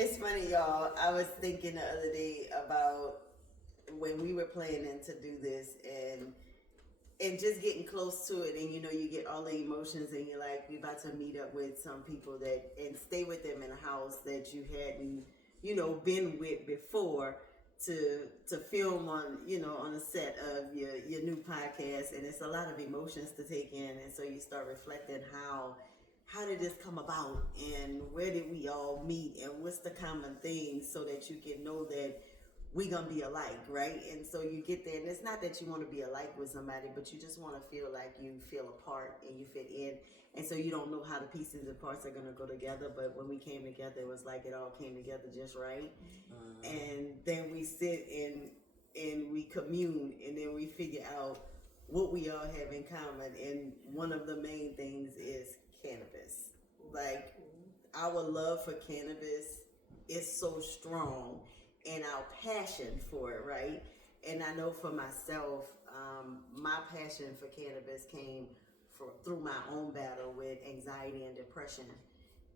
It's funny, y'all. I was thinking the other day about when we were planning to do this, and just getting close to it, and you get all the emotions, and you're like, you're about to meet up with some people that and stay with them in a house that you hadn't been with before, to film on on a set of your new podcast, and it's a lot of emotions to take in, and so you start reflecting how did this come about, and where did we all meet, and what's the common things, so that you can know that we gonna be alike, right? And so you get there, and it's not that you want to be alike with somebody, but you just want to feel like you feel a part and you fit in, and so you don't know how the pieces and parts are gonna go together. But when we came together, it was like it all came together just right. And then we sit and we commune, and then we figure out what we all have in common, and one of the main things is cannabis. Like, our love for cannabis is so strong, and our passion for it, right? And I know for myself, my passion for cannabis came through my own battle with anxiety and depression,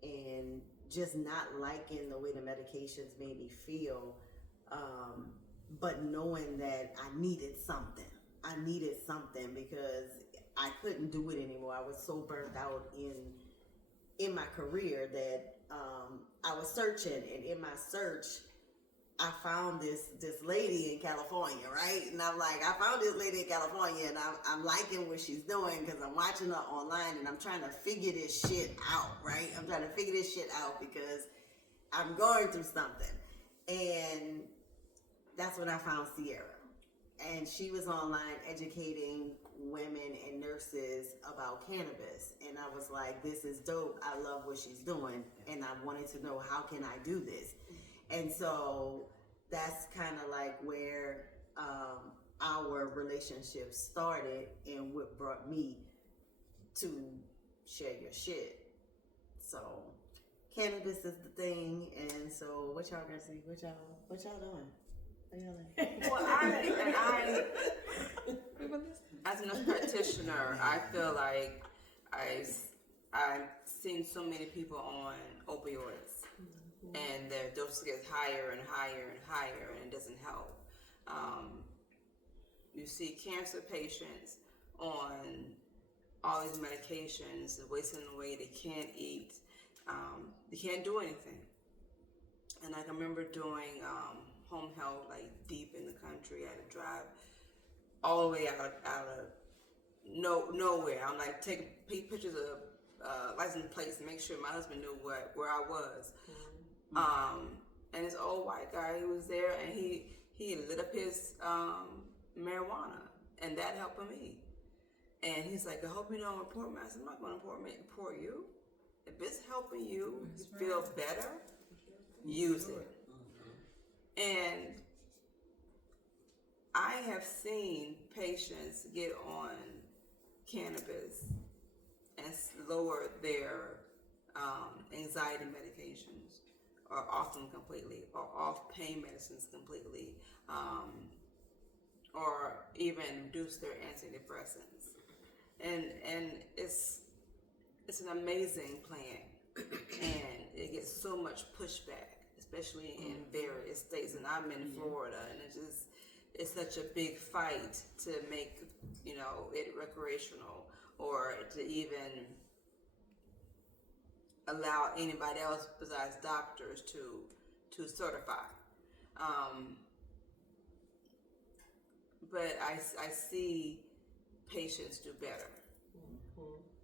and just not liking the way the medications made me feel, but knowing that I needed something. I needed something because I couldn't do it anymore. I was so burnt out in my career that I was searching, and in my search, I found this lady in California, right? And I'm like, I found this lady in California, and I'm liking what she's doing because I'm watching her online, and I'm trying to figure this shit out, right? I'm trying to figure this shit out because I'm going through something. And that's when I found Sierra. And she was online educating women and nurses about cannabis. And I was like, this is dope. I love what she's doing. And I wanted to know, how can I do this? And so that's kind of like where our relationship started, and what brought me to share your shit. So cannabis is the thing. And so what y'all gonna see? What y'all doing? Well, as a nurse practitioner, I feel like I've seen so many people on opioids, and their dose gets higher and higher and higher, and it doesn't help. You see cancer patients on all these medications, wasting away. They can't eat. They can't do anything. And I can remember doing home health, like deep in the country. I had to drive all the way out of nowhere. I'm like taking pictures of license plates to make sure my husband knew where I was. And this old white guy, he was there, and he lit up his marijuana, and that helped me. And he's like, I hope you don't report me. I said, I'm not going to report you. If it's helping you feel better, use it. And I have seen patients get on cannabis and lower their anxiety medications, or off them completely, or off pain medicines completely, or even reduce their antidepressants. And it's an amazing plan, and it gets so much pushback, especially in various states. And I'm in Florida, and it's such a big fight to make it recreational, or to even allow anybody else besides doctors to certify. But I see patients do better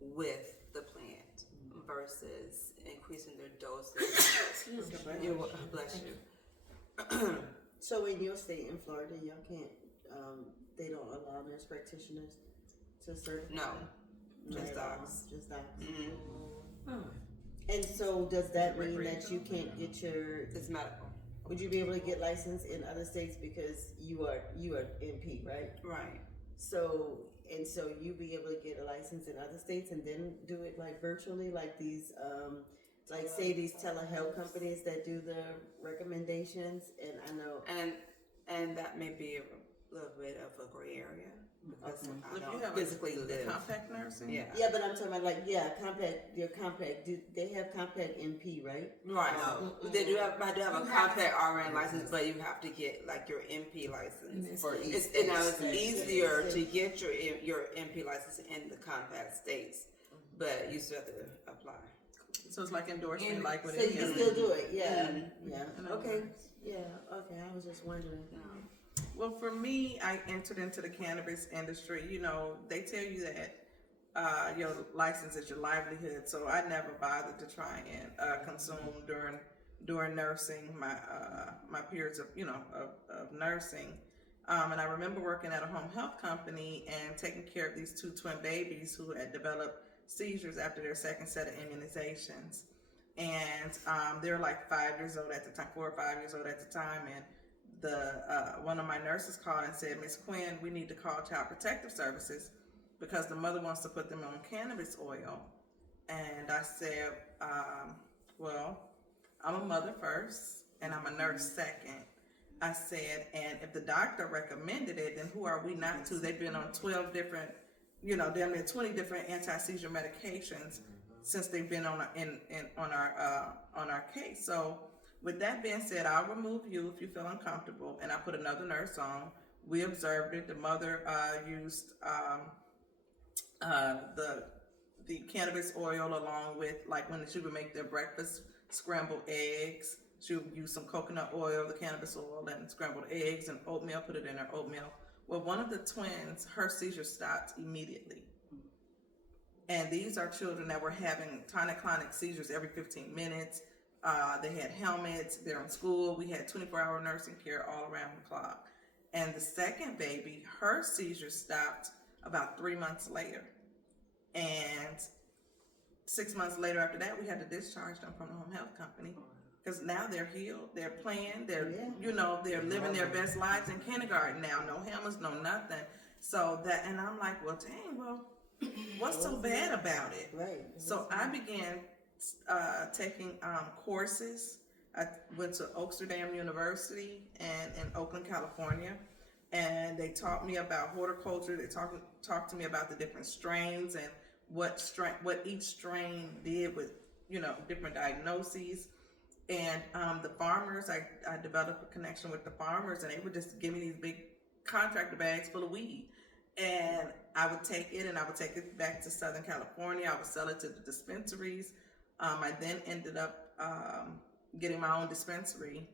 with the plant versus increasing their doses. Bless you. So in your state, in Florida, y'all can't, they don't allow nurse practitioners to certify? No, just docs. Just docs. Mm-hmm. And so does that mean that you can't get your... It's medical. Would you be able to get licensed in other states because you are NP, right? Right. So you be able to get a license in other states and then do it like virtually, like these, like say these telehealth companies that do the recommendations, and I know... And that may be a little bit of a gray area. because Okay. I If you don't have physically the live. compact nursing, Yeah. Yeah, but I'm talking about like, compact, your compact, do they have compact NP, right? Right. No. They do have. I do have You a have compact RN license, but you have to get like your MP license. For each It's, state. it's easier State. to get your MP license in the compact states, but you still have to apply. so it's like endorsement, And like with So you any can other. still do it, yeah, Mhm. yeah, In other okay, words. yeah, okay, I was just wondering. Well, for me, I entered into the cannabis industry. You know, they tell you that your license is your livelihood, so I never bothered to try and consume during nursing my periods of of nursing. And I remember working at a home health company and taking care of these two twin babies who had developed seizures after their second set of immunizations. And they were like 5 years old at the time, 4 or 5 years old at the time. And the one of my nurses called and said, "Miss Quinn, we need to call Child Protective Services because the mother wants to put them on cannabis oil." And I said, well, I'm a mother first and I'm a nurse second. I said, and if the doctor recommended it, then who are we not to? They've been on 12 different, damn near 20 different anti-seizure medications since they've been on our case. So with that being said, I'll remove you if you feel uncomfortable, and I put another nurse on. We observed it. The mother used the cannabis oil along with, like, when she would make their breakfast, scrambled eggs. She would use some coconut oil, the cannabis oil, and scrambled eggs and oatmeal, put it in her oatmeal. Well, one of the twins, her seizure stopped immediately. And these are children that were having tonic-clonic seizures every 15 minutes. They had helmets, they're in school. We had 24-hour nursing care all around the clock. And the second baby, her seizure stopped about 3 months later. And 6 months later after that, we had to discharge them from the home health company because now they're healed, they're playing, they're living their best lives in kindergarten now. No hammers, no nothing. So that, and I'm like, well, dang, well, what's so bad about it? Right. So I began taking courses. I went to Oaksterdam University and in Oakland, California, and they taught me about horticulture. They talked to me about the different strains and what each strain did with different diagnoses. And the farmers, I developed a connection with the farmers, and they would just give me these big contractor bags full of weed. And I would take it and I would take it back to Southern California. I would sell it to the dispensaries. I then ended up getting my own dispensary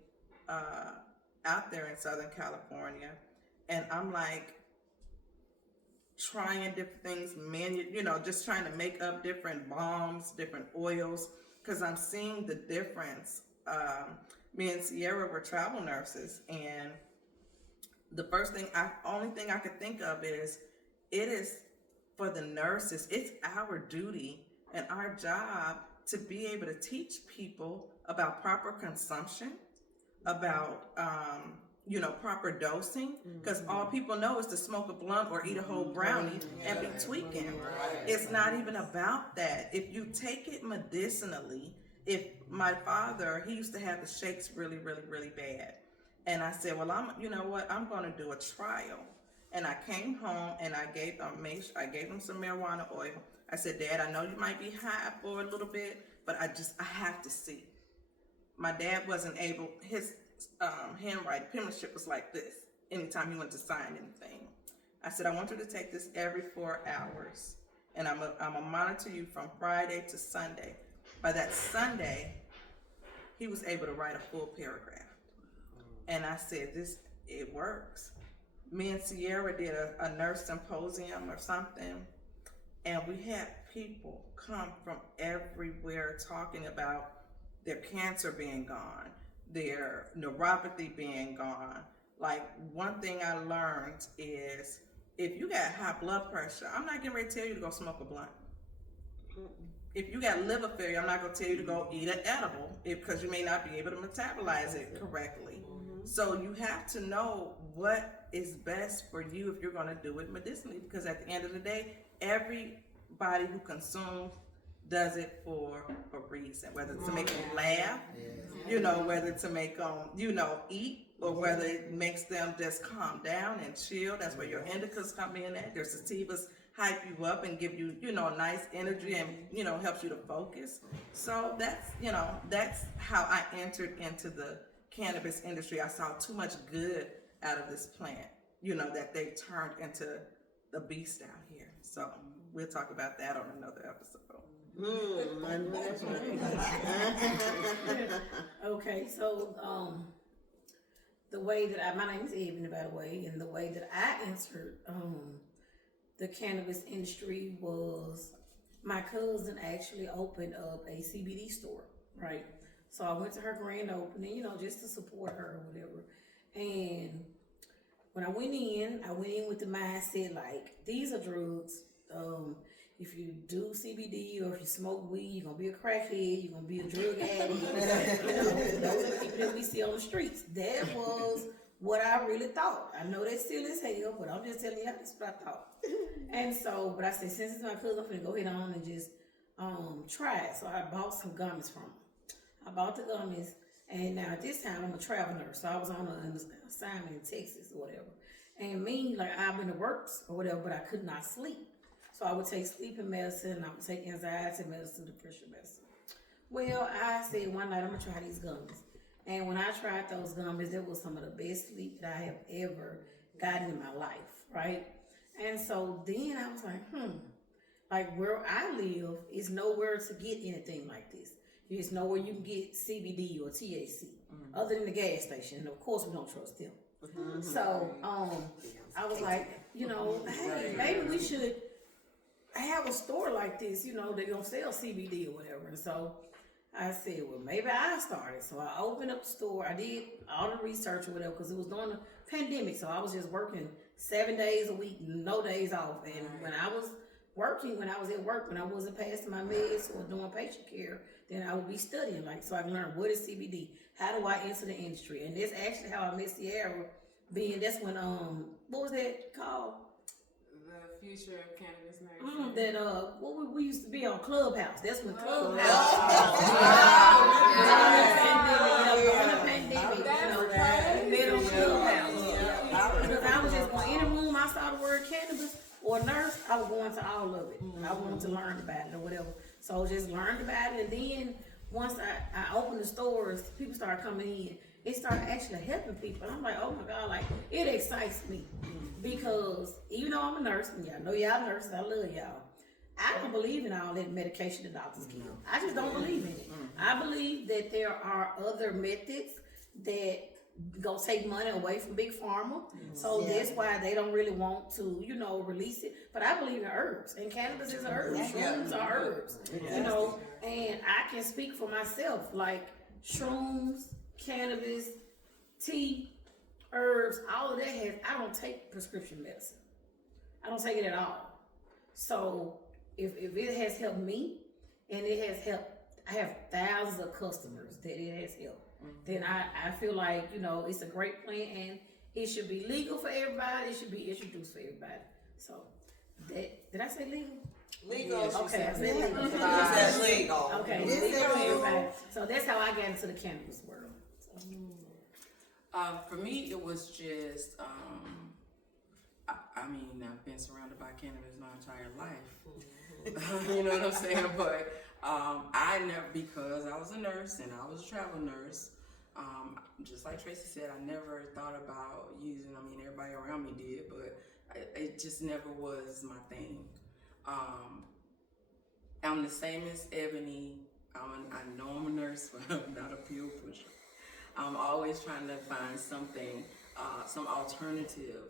out there in Southern California. And I'm like trying different things, just trying to make up different balms, different oils, because I'm seeing the difference. Me and Sierra were travel nurses, and the only thing I could think of is, it is for the nurses, it's our duty and our job to be able to teach people about proper consumption, about proper dosing, because all people know is to smoke a blunt or eat a whole brownie and be tweaking. It's not even about that. If you take it medicinally, if my father, he used to have the shakes really, really, really bad. And I said, well, I'm going to do a trial. And I came home and I gave him some marijuana oil. I said, Dad, I know you might be high for a little bit, but I have to see. My dad wasn't able, his handwriting, penmanship was like this anytime he went to sign anything. I said, I want you to take this every 4 hours, and I'm gonna monitor you from Friday to Sunday. By that Sunday, he was able to write a full paragraph. And I said, it works. Me and Sierra did a nurse symposium or something, and we had people come from everywhere talking about their cancer being gone, their neuropathy being gone. Like, one thing I learned is, if you got high blood pressure, I'm not getting ready to tell you to go smoke a blunt. If you got liver failure, I'm not going to tell you to go eat an edible because you may not be able to metabolize it correctly. So you have to know what is best for you if you're going to do it medicinally, because at the end of the day, everybody who consumes does it for a reason, whether it's to make you laugh, you know, whether to make them, you know, eat or whether it makes them just calm down and chill. That's where your indicas come in at. Their sativas hype you up and give you, you know, nice energy and, you know, helps you to focus. So that's, you know, that's how I entered into the cannabis industry. I saw too much good out of this plant, you know, that they turned into the beast out here. So we'll talk about that on another episode. That's right. Okay, so the way that my name is Ebony, by the way, and the way that I entered the cannabis industry was my cousin actually opened up a CBD store, right? So I went to her grand opening, you know, just to support her or whatever. And when I went in with the mindset like, these are drugs. If you do CBD or if you smoke weed, you're gonna be a crackhead, you're gonna be a drug addict. You know, those are the people that we see on the streets. That was what I really thought. I know that's still as hell, but I'm just telling you, that's what I thought. And so, but I said, since it's my cousin, I'm gonna go ahead on and just try it. So I bought some gummies from her. I bought the gummies, and now at this time I'm a travel nurse, so I was on an assignment in Texas or whatever. And me, like I've been to works or whatever, but I could not sleep. So I would take sleeping medicine, I would take anxiety medicine, depression medicine. Well, I said one night I'm gonna try these gummies. And when I tried those gummies, that was some of the best sleep that I have ever gotten in my life, right? And so then I was like, where I live is nowhere to get anything like this. There's nowhere you can get CBD or THC, other than the gas station. And of course we don't trust them. So I was like, you know, hey, maybe we should have a store like this, you know, they're gonna sell CBD or whatever. And so I said, well, maybe I started. So I opened up the store. I did all the research or whatever because it was during the pandemic. So I was just working 7 days a week, no days off. And when I was working, when I was at work, when I wasn't passing my meds or doing patient care, then I would be studying, like, so I can learn what is CBD, how do I enter the industry. And that's actually how I met Sierra, that's when, what was that called? The Future of Cannabis Nursing. We used to be on Clubhouse. That's when Clubhouse. During the pandemic, you know, we met on Clubhouse. Because I was just going in a room, I saw the word cannabis or nurse, I was going to all of it. I wanted to learn about it or whatever. So just learned about it, and then once I opened the stores, people started coming in. It started actually helping people. And I'm like, oh my God, like, it excites me. Because even though I'm a nurse, and y'all know y'all nurses, I love y'all. I don't believe in all that medication the doctors give. I just don't believe in it. I believe that there are other methods that go take money away from Big Pharma. So that's why they don't really want to, you know, release it. But I believe in herbs, and cannabis is a herb. Shrooms are herbs, you know. And I can speak for myself, like shrooms, cannabis, tea, herbs, all of that I don't take prescription medicine. I don't take it at all. So if it has helped me, and it has helped, I have thousands of customers that it has helped, then I feel like, you know, it's a great plan, and it should be legal for everybody. It should be introduced for everybody. So did I say legal? Legal. Okay, I said legal. That's legal. Okay, legal for everybody. So that's how I got into the cannabis world. For me, it was just, I mean, I've been surrounded by cannabis my entire life. You know what I'm saying? But I never, because I was a nurse and I was a travel nurse, just like Tracy said, I never thought about using, I mean, everybody around me did, but it just never was my thing. I'm the same as Ebony. I know I'm a nurse, but I'm not a pill pusher. I'm always trying to find something, some alternative,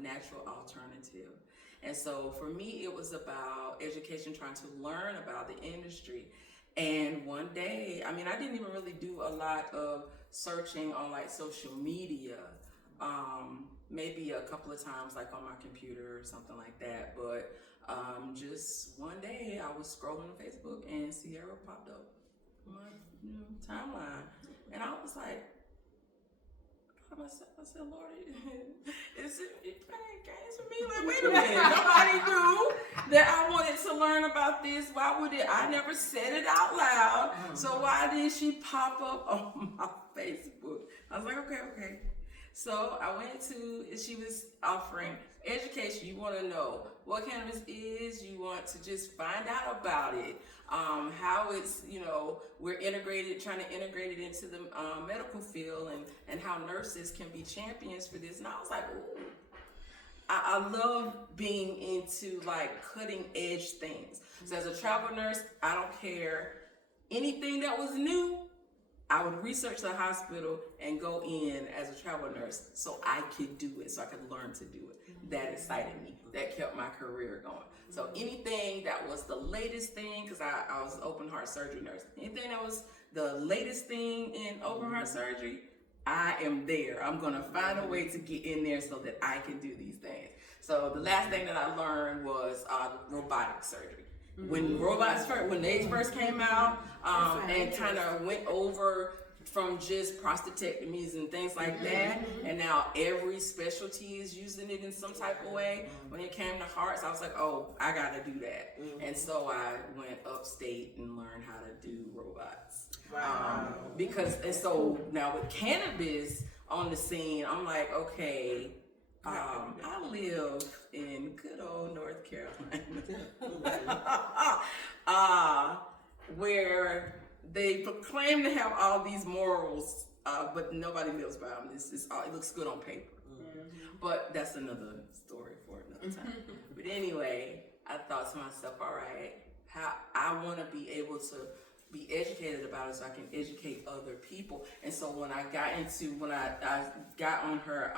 natural alternative. And so for me, it was about education, trying to learn about the industry. And one day, I mean, I didn't even really do a lot of searching on like social media, maybe a couple of times like on my computer or something like that. But just one day I was scrolling on Facebook and Sierra popped up on my timeline. And I was like, myself. I said, Lord, is it playing games with me? Like, wait a minute. Nobody knew that I wanted to learn about this. Why would it? I never said it out loud. So why did she pop up on my Facebook? I was like, okay. So I went to, she was offering education. You want to know what cannabis is. You want to just find out about it. How it's, we're trying to integrate it into the medical field and how nurses can be champions for this. And I was like, ooh. I love being into like cutting edge things. So as a travel nurse, I don't care anything that was new. I would research the hospital and go in as a travel nurse so I could do it, so I could learn to do it. That excited me. That kept my career going. So anything that was the latest thing, because I was an open heart surgery nurse, anything that was the latest thing in open heart surgery, I am there. I'm going to find a way to get in there so that I can do these things. So the last thing that I learned was robotic surgery. When they first came out, and kind of went over from just prostatectomies and things like that, and now every specialty is using it in some type of way. When it came to hearts, I was like, oh, I gotta do that. And so I went upstate and learned how to do robots. Wow. And so now with cannabis on the scene, I'm like, okay, I live in good old North Carolina, where they proclaim to have all these morals, but nobody lives by them. It looks good on paper. But that's another story for another time. But anyway, I thought to myself, all right, how I want to be able to be educated about it so I can educate other people. And so when I got on her,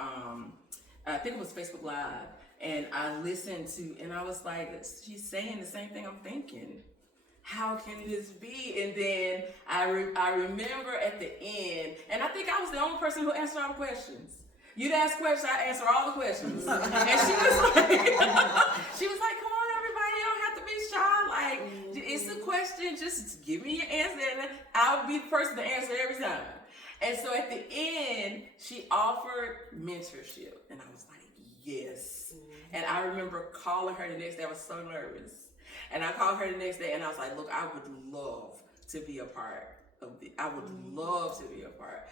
I think it was Facebook Live, and I listened to, and I was like, she's saying the same thing I'm thinking. How can this be? And then I remember at the end, and I think I was the only person who answered all the questions. You'd ask questions, I answer all the questions. And she was like, come on, everybody, you don't have to be shy. Like, it's a question, just give me your answer, and I'll be the person to answer every time. And so at the end, she offered mentorship, and I was like, yes. And I remember calling her the next day. I was so nervous. And I called her the next day, and I was like, look, I would love to be a part of it. I would love to be a part.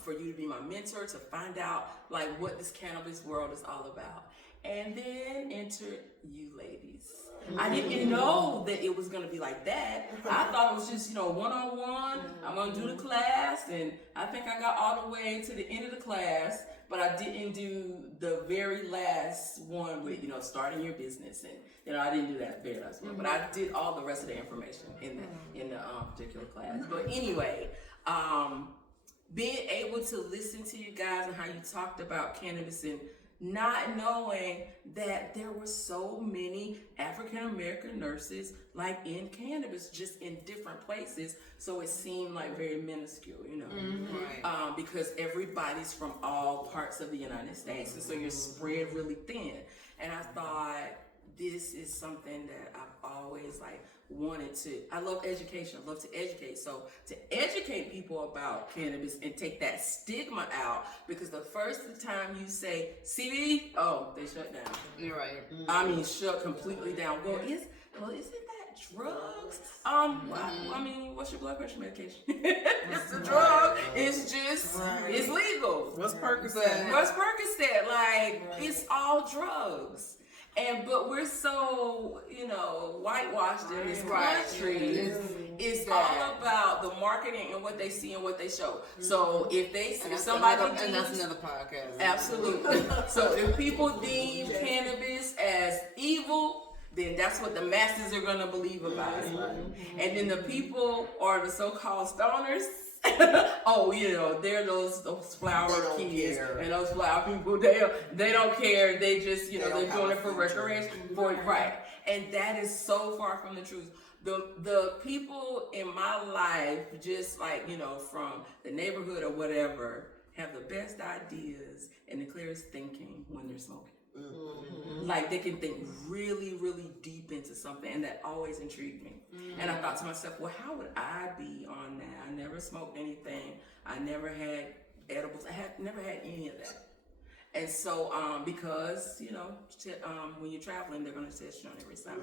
For you to be my mentor, to find out like what this cannabis world is all about. And then enter you ladies. I didn't know that it was gonna be like that. I thought it was just, one-on-one. I'm gonna do the class, and I think I got all the way to the end of the class, but I didn't do the very last one with, starting your business, and I didn't do that very last one, but I did all the rest of the information in the particular class. But anyway, being able to listen to you guys and how you talked about cannabis and not knowing that there were so many African-American nurses like in cannabis, just in different places. So it seemed like very minuscule, because everybody's from all parts of the United States. And so you're spread really thin. And I thought this is something that I've always wanted to. I love education. I love to educate. So to educate people about cannabis and take that stigma out, because the first time you say CBD, they shut down. You're right. I mean, shut completely down. Isn't that drugs? I mean, what's your blood pressure medication? It's a drug. It's just, it's legal. What's Percocet? It's all drugs. But we're so, whitewashed in this country. It's all about the marketing and what they see and what they show. So if somebody deems, and that's another podcast. Absolutely. So if people deem cannabis as evil, then that's what the masses are going to believe about it. And then the people are the so-called stoners. They're those flower kids and those flower people. They don't care. They just they're doing it for recreation, and that is so far from the truth. The people in my life, just from the neighborhood or whatever, have the best ideas and the clearest thinking when they're smoking. Like they can think really, really deep into something, and that always intrigued me. And I thought to myself, well, how would I be on that? I never smoked anything. I never had edibles. I had never had any of that. And so, because, when you're traveling, they're going to test you on every side.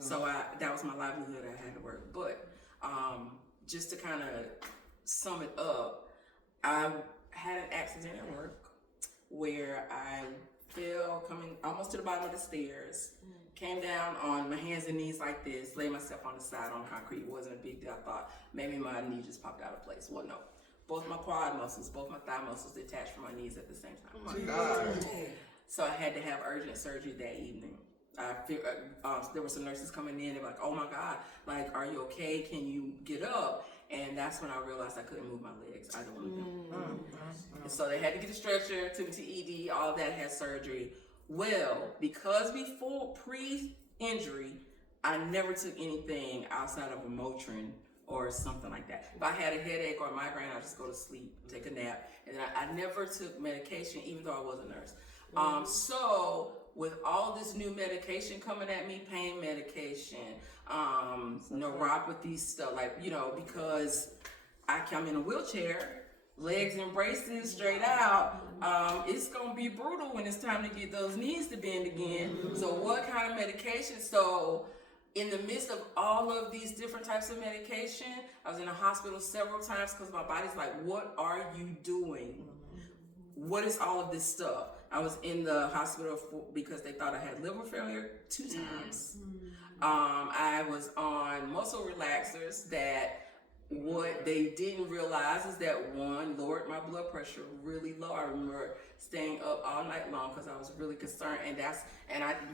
So that was my livelihood. I had to work. But just to kind of sum it up, I had an accident at work where I fell coming almost to the bottom of the stairs, came down on my hands and knees like this, laid myself on the side on concrete. It wasn't a big deal. I thought maybe my knee just popped out of place. Well, no. Both my quad muscles, both my thigh muscles detached from my knees at the same time. Oh my God. So I had to have urgent surgery that evening. There were some nurses coming in. They were like, "Oh my God, like, are you okay? Can you get up?" And that's when I realized I couldn't move my legs, either one of them. And so they had to get a stretcher, took me to ED, all of that, had surgery. Well, because before pre-injury, I never took anything outside of a Motrin or something like that. If I had a headache or a migraine, I'd just go to sleep, take a nap. And then I never took medication, even though I was a nurse. So with all this new medication coming at me, pain medication, neuropathy stuff, because I'm in a wheelchair, legs in braces straight out, it's gonna be brutal when it's time to get those knees to bend again. So what kind of medication? So in the midst of all of these different types of medication, I was in the hospital several times because my body's like, what are you doing? What is all of this stuff? I was in the hospital because they thought I had liver failure 2 times. I was on muscle relaxers that what they didn't realize is that one lowered my blood pressure really low. I remember staying up all night long because I was really concerned. And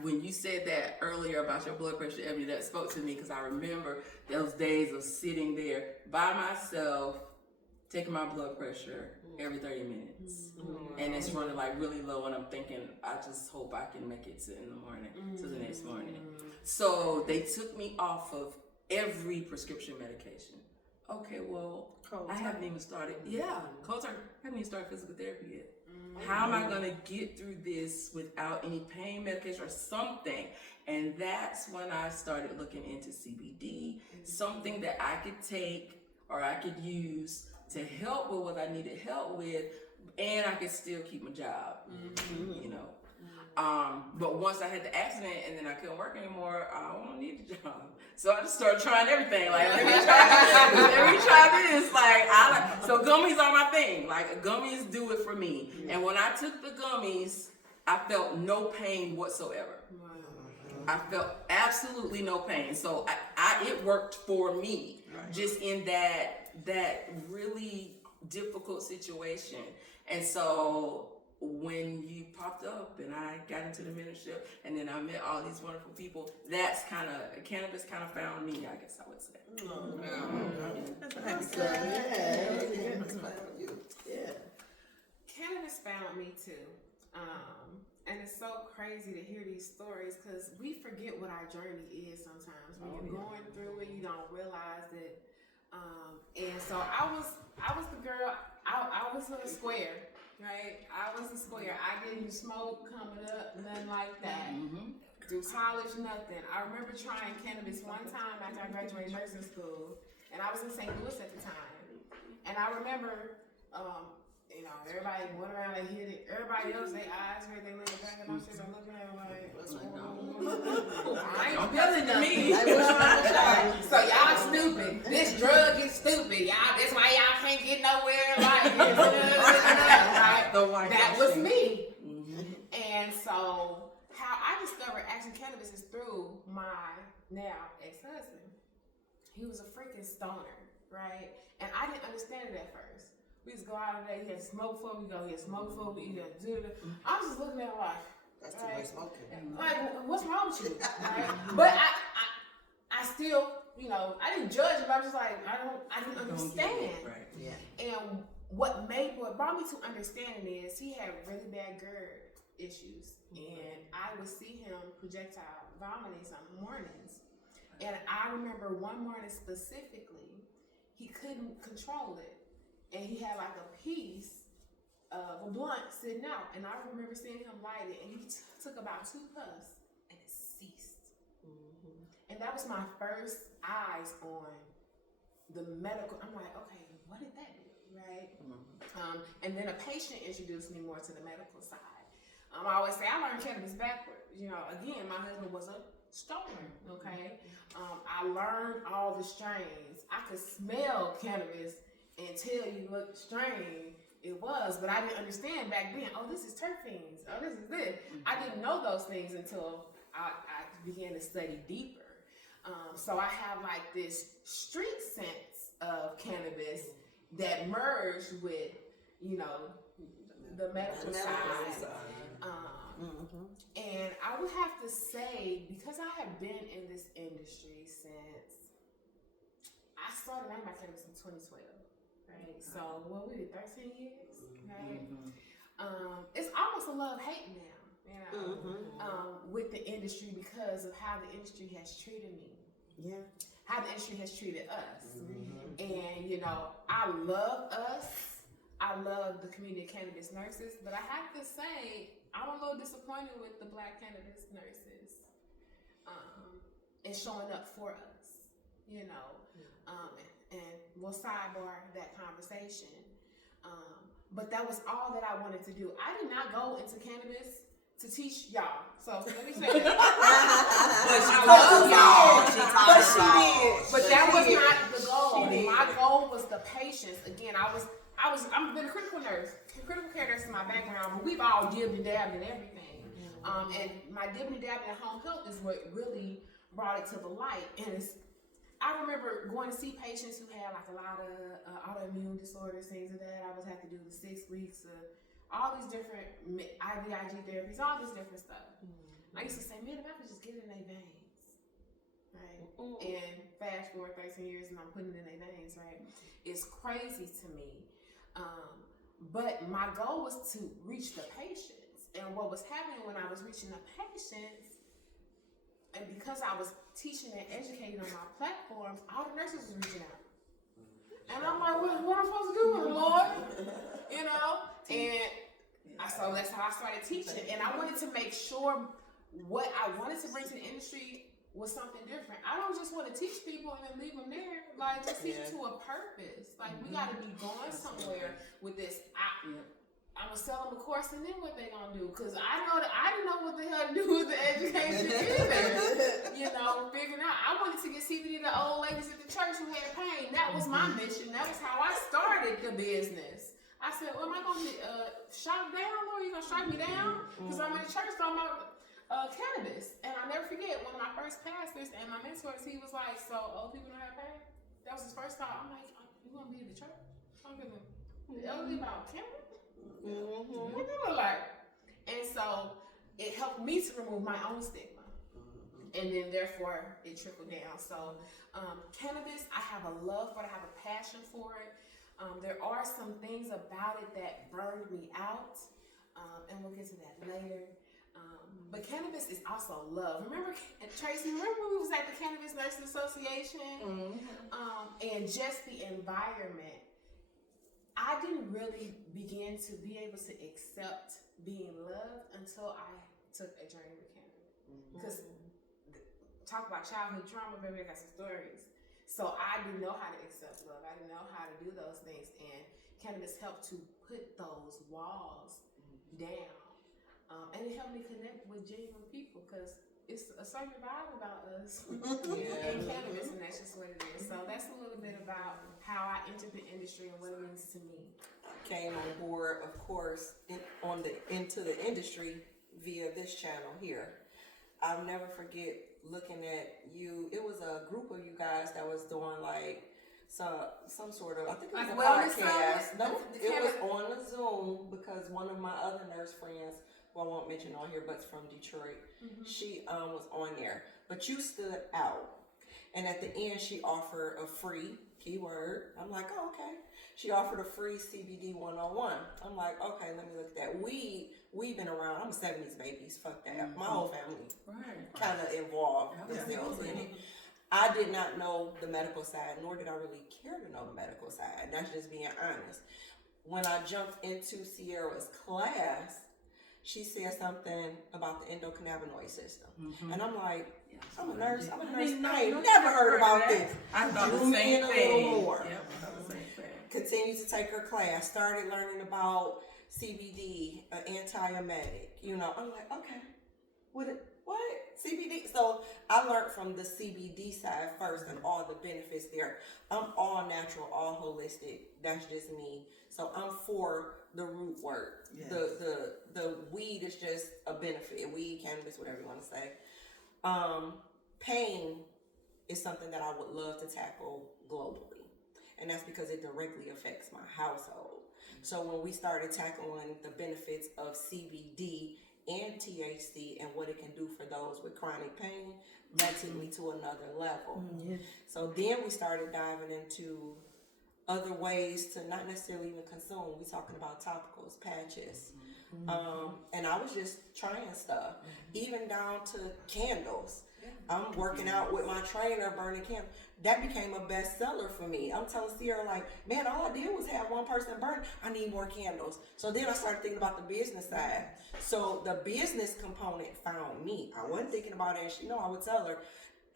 when you said that earlier about your blood pressure, Ebony, that spoke to me because I remember those days of sitting there by myself, taking my blood pressure every 30 minutes. And it's running like really low, and I'm thinking, I just hope I can make it to the next morning. So they took me off of every prescription medication. Okay, well, I haven't even started. Cold turkey. I haven't even started physical therapy yet. How am I going to get through this without any pain medication or something? And that's when I started looking into CBD, something that I could take or I could use to help with what I needed help with, and I could still keep my job, But once I had the accident and then I couldn't work anymore, I don't need a job. So I just started trying everything. Like, let me try this. So gummies are my thing. Like, gummies do it for me. And when I took the gummies, I felt no pain whatsoever. I felt absolutely no pain. So it worked for me, just in that really difficult situation. And so when you popped up and I got into the mentorship and then I met all these wonderful people, cannabis kind of found me, I guess I would say. Cannabis found me too. And it's so crazy to hear these stories because we forget what our journey is sometimes. When you're going through it, you don't realize it. And so I was the girl, I was a square, right? I was a square. I didn't smoke coming up, nothing like that. Through college, nothing. I remember trying cannabis one time after I graduated nursing school, and I was in St. Louis at the time. And I remember, everybody went around and hit it. Everybody else, their eyes hurt, they leaned back, and I'm sitting there looking at them like, what's going on? I ain't feeling nothing. So y'all stupid. This drug is stupid. Y'all, that's why y'all can't get nowhere like this. Right? That was me. And so how I discovered action cannabis is through my now ex-husband. He was a freaking stoner, right? And I didn't understand it at first. We just go out today, he had smoke before we go, he had smoke before we eat, I was just looking at him like, that's too much smoking. Like, what's wrong with you? Right? But I still, I didn't judge him, I was just like, I didn't understand. Right. Yeah. And what brought me to understanding is he had really bad GERD issues. And I would see him projectile vomiting some mornings. And I remember one morning specifically, he couldn't control it. And he had like a piece of a blunt sitting out. And I remember seeing him light it, and he took about 2 puffs, and it ceased. And that was my first eyes on the medical. I'm like, okay, what did that do, right? And then a patient introduced me more to the medical side. I always say I learned cannabis backwards. You know, again, my husband was a stoner, okay? I learned all the strains. I could smell cannabis and tell you what strain it was, but I didn't understand back then, oh, this is terpenes, oh, this is this. I didn't know those things until I began to study deeper. So I have like this street sense of cannabis that merged with, you know, the medical side. And I would have to say, because I have been in this industry since I started learning about cannabis in 2012, right? So what we did, 13 years, right? It's almost a love-hate now, you know, with the industry because of how the industry has treated me. Yeah. How the industry has treated us. And, you know, I love us. I love the community of cannabis nurses, but I have to say, I'm a little disappointed with the Black cannabis nurses and showing up for us, you know. And we'll sidebar that conversation. But that was all that I wanted to do. I did not go into cannabis to teach y'all. So let me say that. But she love y'all. But that was not the goal. My goal was the patients. Again, I've been a critical care nurse is my background, but we've all dibbed and dabbed in everything. And my dibbing and dabbing in home health is what really brought it to the light. And I remember going to see patients who had like a lot of autoimmune disorders, things of that. I would have to do the 6 weeks of all these different IVIG therapies, all this different stuff. I used to say, man, if I could just get it in their veins, right? And fast forward 13 years and I'm putting it in their veins, right? It's crazy to me. But my goal was to reach the patients. And what was happening when I was reaching the patients, and because I was teaching and educating on my platforms, all the nurses was reaching out. And I'm like, what am I supposed to do with it, Lord? You know? And so that's how I started teaching. And I wanted to make sure what I wanted to bring to the industry was something different. I don't just want to teach people and then leave them there. Like, let's teach it to a purpose. Like, we got to be going somewhere with this. I'm going to sell them a course and then what they going to do. Because I didn't know what the hell to do with the education either. You know, figuring out. I wanted to get CBD to old ladies at the church who had pain. That was my mission. That was how I started the business. I said, well, am I going to shop down, Lord? Are you going to strike me down? Because I'm in the church talking about cannabis. And I never forget, one of my first pastors and my mentors, he was like, so old people don't have pain? That was his first thought. I'm like, you going to be in the church? I'm going to the elderly about cannabis? What do you look like? And so it helped me to remove my own stigma. And then therefore it trickled down. So cannabis, I have a love for it. I have a passion for it. There are some things about it that burned me out. And we'll get to that later. But cannabis is also love. Remember, Tracy, when we was at the Cannabis Nurses Association? And just the environment. I didn't really begin to be able to accept being loved until I took a journey with cannabis. Because talk about childhood trauma, baby, I got some stories. So I didn't know how to accept love. I didn't know how to do those things. And cannabis helped to put those walls down. And it helped me connect with genuine people because it's a certain vibe about us in cannabis, and that's just what it is. So that's a little bit about how I entered the industry and what it means to me. Came on board, of course, into the industry via this channel here. I'll never forget looking at you. It was a group of you guys that was doing like some sort of, I think it was like a podcast. No, it was on a Zoom because one of my other nurse friends, who I won't mention on here, but's from Detroit, she was on there. But you stood out. And at the end, she offered a free, keyword, I'm like, oh, okay. She offered a free CBD 101. I'm like, okay, let me look at that. We've been around, I'm a 70s babies, fuck that. My whole family kind of involved themselves in it. I did not know the medical side, nor did I really care to know the medical side. That's just being honest. When I jumped into Sierra's class, she said something about the endocannabinoid system. And I'm like, I'm a nurse. I ain't never heard about this. I thought Drew the same in thing. A little more. Yep, I thought the same thing. continued to take her class, started learning about CBD, antiemetic. You know, I'm like, okay, what CBD? So I learned from the CBD side first and all the benefits there. I'm all natural, all holistic. That's just me. So I'm for the root work. Yes. The weed is just a benefit. Weed, cannabis, whatever you want to say. Pain is something that I would love to tackle globally. And that's because it directly affects my household. So when we started tackling the benefits of CBD and THC and what it can do for those with chronic pain, that took me to another level. So then we started diving into other ways to not necessarily even consume. We're talking about topicals, patches. And I was just trying stuff, even down to candles. I'm working out with my trainer, burning candles. That became a bestseller for me. I'm telling Sierra, like, man, all I did was have one person burn. I need more candles. So then I started thinking about the business side. So the business component found me. I wasn't thinking about it. She know I would tell her,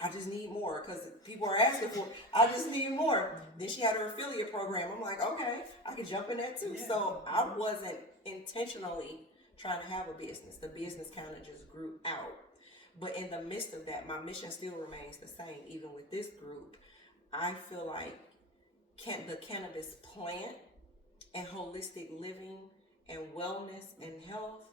I just need more because people are asking for it. I just need more. Then she had her affiliate program. I'm like, okay, I can jump in that too. Yeah. So I wasn't intentionally trying to have a business. The business kind of just grew out. But in the midst of that, my mission still remains the same. Even with this group, I feel like the cannabis plant and holistic living and wellness and health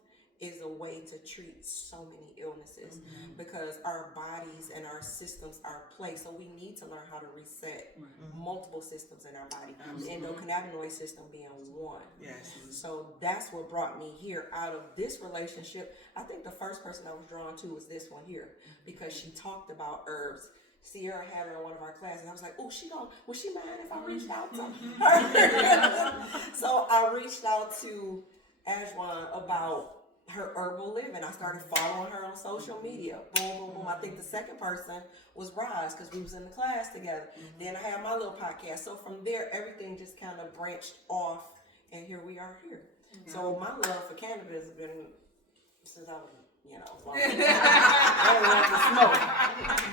is a way to treat so many illnesses because our bodies and our systems are placed. So we need to learn how to reset multiple systems in our body. The endocannabinoid system being one. Yes. So that's what brought me here. Out of this relationship, I think the first person I was drawn to was this one here because she talked about herbs. Sierra had her in one of our classes. I was like, oh, would she mind if I reached out to her? So I reached out to Ajwan about her herbal living. I started following her on social media. Boom, boom, boom. I think the second person was Roz because we was in the class together. Then I had my little podcast. So from there, everything just kind of branched off, and here we are here. So my love for cannabis has been since I was, long. I don't like to smoke.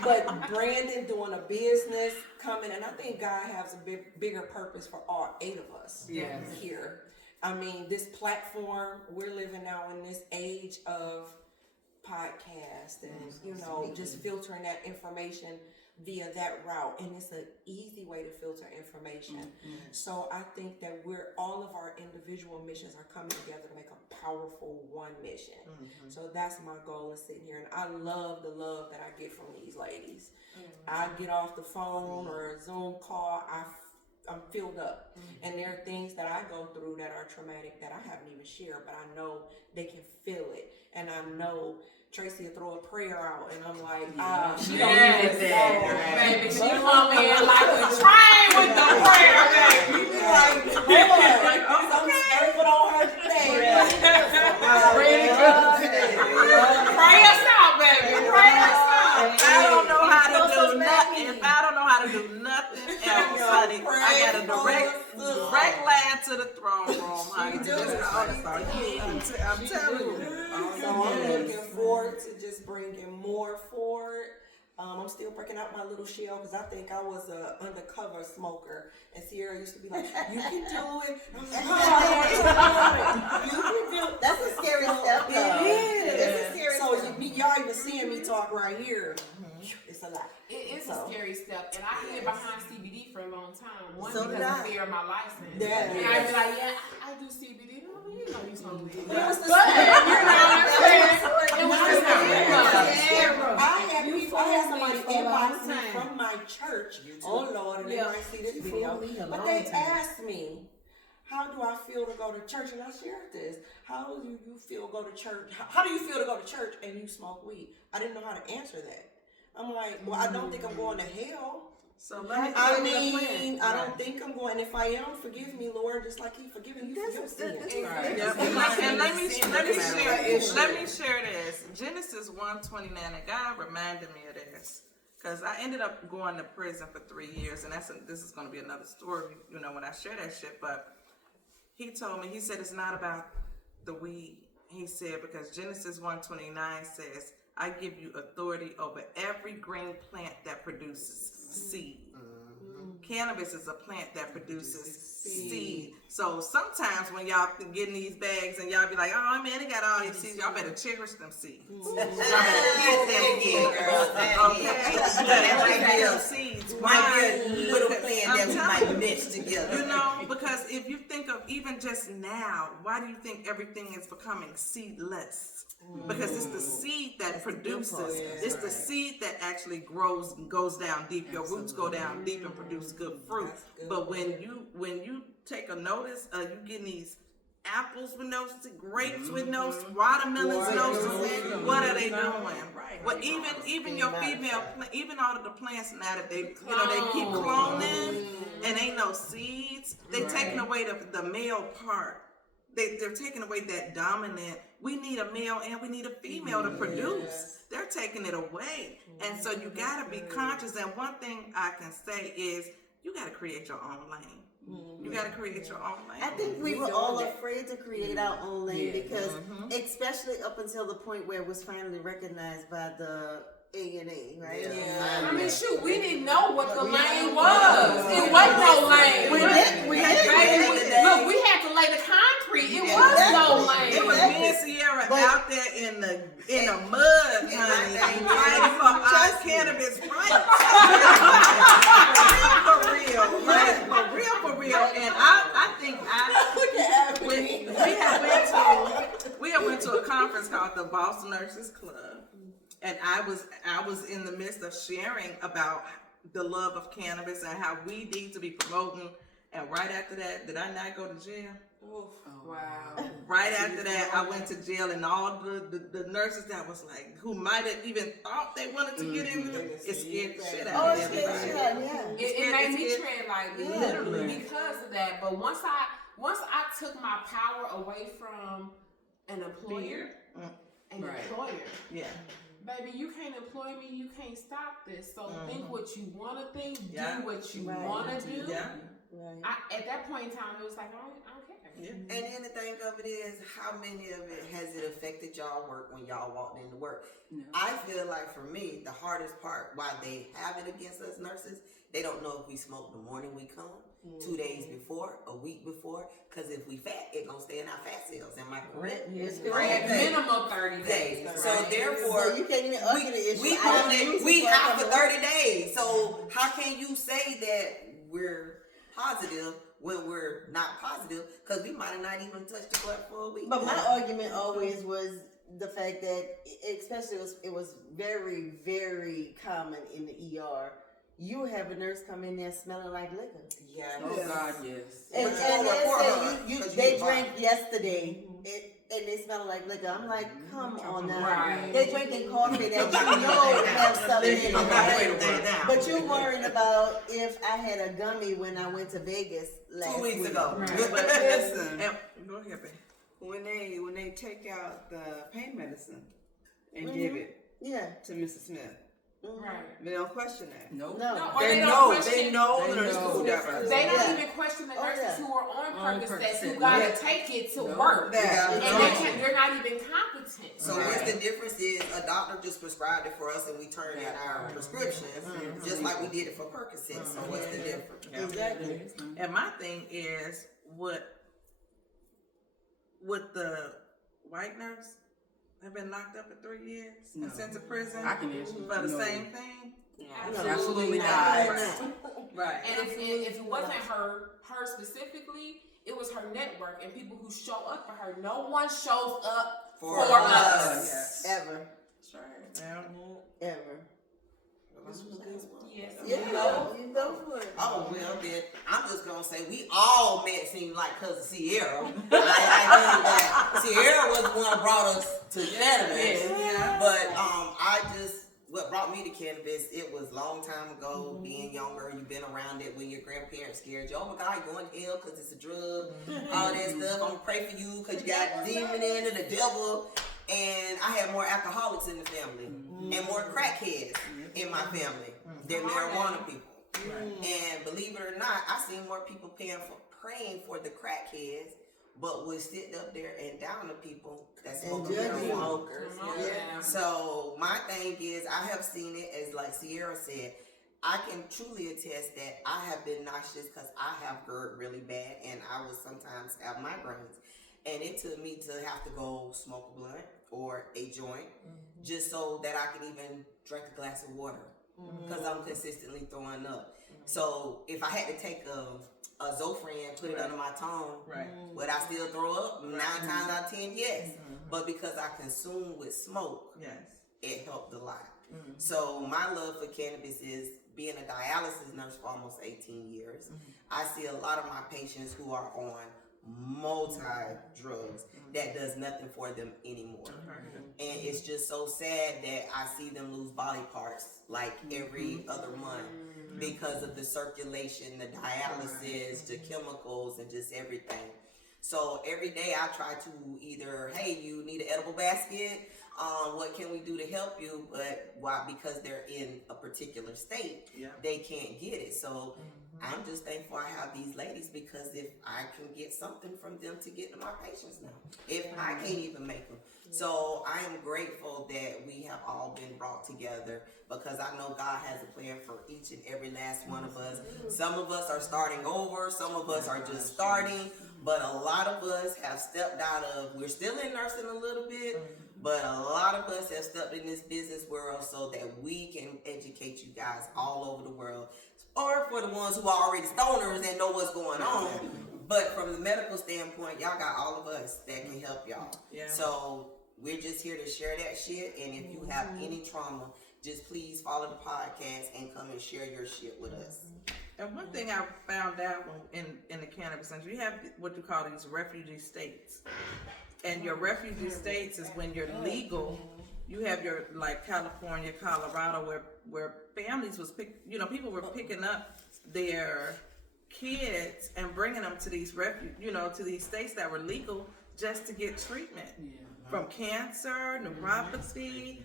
But Brandon doing a business, coming, and I think God has a bigger purpose for all 8 of us here. I mean, this platform, we're living now in this age of podcasts and, just filtering that information via that route. And it's an easy way to filter information. So I think that all of our individual missions are coming together to make a powerful one mission. So that's my goal in sitting here. And I love the love that I get from these ladies. I get off the phone or a Zoom call, I'm filled up. And there are things that I go through that are traumatic that I haven't even shared, but I know they can feel it. And I know Tracy will throw a prayer out, and I'm like, she don't even know. Baby, she come in like a train with the prayer, baby. You be like, Lord, some put on her today. Pray us out, baby. Pray us out. If I don't know how to do nothing else, honey, I got a direct line to the throne room, honey. I'm telling you. So I'm looking forward to just bringing more forward. I'm still breaking out my little shell because I think I was an undercover smoker. And Sierra used to be like, you can do it. You can do it. That's a scary step, though. It is. It's a scary so step. y'all even seeing me talk right here. It's a lot. It is a scary step, and I hid behind CBD for a long time. One, So because of fear of my license. Yeah. And I'd be like, I do CBD. No, you know you smoke weed. But it was the But, same. you know what I'm saying? It was the same. I had somebody inbox me from my church. Oh Lord, and they might see this video. But they asked me, how do I feel to go to church? And I shared this. How do you feel to go to church? How do you feel to go to church and you smoke weed? I didn't know how to answer that. I'm like, well, I don't think I'm going to hell. So let me I don't think I'm going. If I am, forgive me, Lord, just like He forgiven you for your sins. And let me share this. Genesis 1:29, and God reminded me of this because I ended up going to prison for 3 years, and this is going to be another story, when I share that shit. But He told me, He said it's not about the weed. He said because Genesis 1:29 says, I give you authority over every green plant that produces seed. Cannabis is a plant that produces seed. So sometimes when y'all getting these bags and y'all be like, oh man, they got all these seeds, y'all better cherish them seeds. Y'all better keep them again. Okay? That might be seeds. Might be a little plan that we might mesh together. You know, because if you think of even just now, why do you think everything is becoming seedless? Because it's the seed that produces. It's the seed that actually grows and goes down deep. Your roots go down deep and produce good fruit. But when you take a notice, you getting these apples with no seeds, grapes with no seeds, watermelons with no seeds. What are they doing? Well, even your female, even all of the plants now that they keep cloning and ain't no seeds. They taking away the male part. They're taking away that dominant. We need a male and we need a female to produce. They're taking it away. And so you got to be conscious. And one thing I can say is you got to create your own lane. You got to create your own lane. I think we were all afraid to create our own lane because, especially up until the point where it was finally recognized by the A&A, right? Yeah. I mean, shoot, we didn't know what the lane was. It wasn't no lane. Look, we had to lay the concrete. It was no lane. It was me and Sierra out there in the mud, honey, fighting for our cannabis rights. For real. And I think we went to a conference called the Boston Nurses Club. And I was in the midst of sharing about the love of cannabis and how we need to be promoting. And right after that, did I not go to jail? Oh, wow. Right after that, I went to jail, and all the nurses that was like, who might have even thought they wanted to get into it, it scared the shit out of everybody. It made me tread lightly, literally, because of that. But once I took my power away from an employer, baby, you can't employ me, you can't stop this. So think what you want to think, do what you want to do. At that point in time, it was like, I don't care. And then the thing of it is, how many of it has it affected y'all work when y'all walked into work? I feel like for me, the hardest part, why they have it against us nurses, they don't know if we smoke the morning we come, 2 days before, a week before, because if we fat, it gonna stay in our fat cells. Am I correct? Yes, correct. Minimum 30 days. So therefore, you can't even argue the issue. We have for 30 days. So how can you say that we're positive when we're not positive? Because we might have not even touched the blood for a week. But my argument always was the fact that, especially it was very, very common in the ER. You have a nurse come in there smelling like liquor. Yeah. Oh God, yes. And they drank yesterday. And they smell like liquor. I'm like, come on now. Right. They drinking coffee that you know have something in it, right? But you're worried about if I had a gummy when I went to Vegas last 2 weeks week. ago. But listen, Go ahead, babe. when they take out the pain medicine and give it to Mrs. Smith, Right. they don't question that. No. They know the nurses who got They don't even question the nurses who are on Percocet who gotta take it to work. And they're not even competent. So what's the difference is a doctor just prescribed it for us and we turned in our prescriptions just like we did it for Percocet. So what's the difference? Exactly. And my thing is, would the white nurse have been locked up for 3 years and sent to prison I can answer for the same thing? Absolutely not. Right. And if it wasn't her specifically, it was her network and people who show up for her. No one shows up for us. Yes. Ever. That's right. Ever. Yes. You go for it. Oh, well, then I'm just going to say we all met seem like cousin Sierra. I think that Sierra was the one who brought us to cannabis. But what brought me to cannabis, it was a long time ago, being younger. You've been around it when your grandparents scared you. Oh my God, you're going to hell because it's a drug. All that stuff. I'm going to pray for you because you got demon in it, the devil. And I had more alcoholics in the family and more crackheads in my family than marijuana people. And believe it or not, I seen more people praying for the crackheads, but would sit up there and down the people that smoke marijuana. So my thing is, I have seen it as like Sierra said, I can truly attest that I have been nauseous because I have GERD really bad, and I would sometimes have migraines. And it took me to have to go smoke a blunt or a joint just so that I can even drink a glass of water because I'm consistently throwing up. So if I had to take a Zofran, put it under my tongue, would I still throw up? 9 times out of 10, yes. But because I consume with smoke, it helped a lot. So my love for cannabis is being a dialysis nurse for almost 18 years. I see a lot of my patients who are on multi-drugs that does nothing for them anymore. And it's just so sad that I see them lose body parts like every other month because of the circulation, the dialysis, the chemicals, and just everything. So every day I try to either, hey, you need an edible basket, what can we do to help you? But why? Because they're in a particular state, they can't get it. So I'm just thankful I have these ladies, because if I can get something from them to get to my patients now, if I can't even make them. So I am grateful that we have all been brought together, because I know God has a plan for each and every last one of us. Some of us are starting over, some of us are just starting, but a lot of us have stepped out of, we're still in nursing a little bit, but a lot of us have stepped in this business world so that we can educate you guys all over the world. Or for the ones who are already stoners and know what's going on. But from the medical standpoint, y'all got all of us that can help y'all. So we're just here to share that shit. And if you have any trauma, just please follow the podcast and come and share your shit with us. And one thing I found out in the cannabis industry, you have what you call these refugee states. And your refugee states is when you're legal. You have your, like, California, Colorado, where families was people were picking up their kids and bringing them to these to these states that were legal just to get treatment from cancer, neuropathy,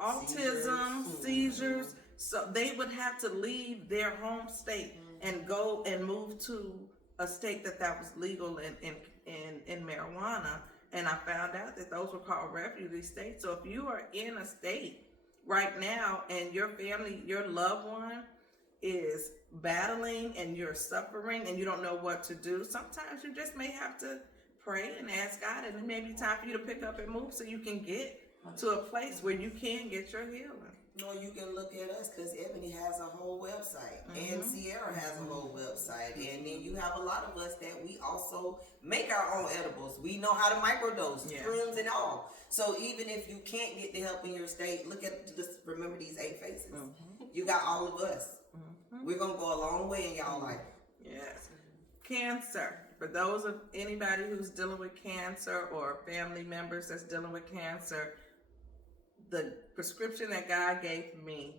autism, seizures. So they would have to leave their home state and go and move to a state that was legal in marijuana. And I found out that those were called refugee states. So if you are in a state right now and your family, your loved one is battling and you're suffering and you don't know what to do, sometimes you just may have to pray and ask God, and it may be time for you to pick up and move so you can get to a place where you can get your healing. No, you can look at us, because Ebony has a whole website, and Sierra has a whole website, and then you have a lot of us that we also make our own edibles. We know how to microdose, shrooms and all. So even if you can't get the help in your state, remember these 8 faces. You got all of us. We're gonna go a long way in y'all life. Yes. Cancer. For those of anybody who's dealing with cancer or family members that's dealing with cancer, the prescription that God gave me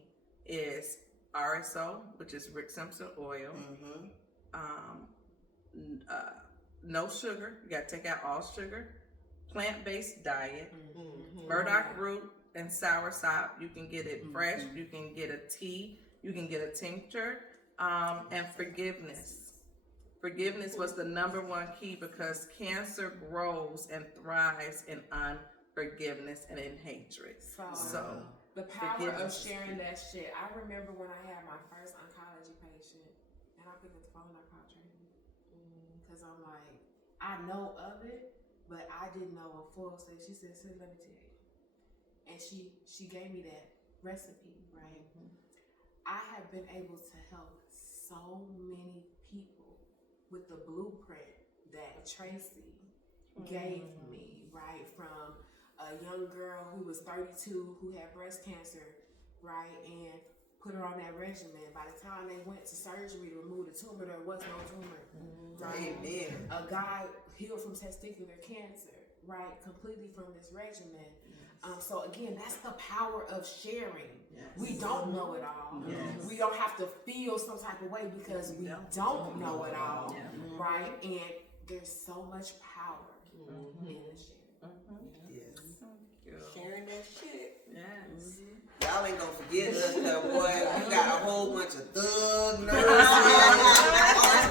is RSO, which is Rick Simpson oil. No sugar. You got to take out all sugar. Plant-based diet. Burdock root and soursop. You can get it fresh. You can get a tea. You can get a tincture. And forgiveness. Forgiveness was the #1 key, because cancer grows and thrives in unforgiveness and in hatred. So the power of sharing that shit. I remember when I had my first oncology patient, and I picked up the phone and I called Tracy, because I'm like, I know of it, but I didn't know a full state. She said, "So let me tell you," and she gave me that recipe, right? I have been able to help so many people with the blueprint that Tracy gave me, right? From a young girl who was 32 who had breast cancer, right? And put her on that regimen. By the time they went to surgery to remove the tumor, there was no tumor, right? Amen. A guy healed from testicular cancer, right? Completely from this regimen. So again, that's the power of sharing. We don't know it all. We don't have to feel some type of way because we don't know it all, right? And there's so much power in the sharing. Sharing that shit. Y'all ain't gonna forget us, boy. We got a whole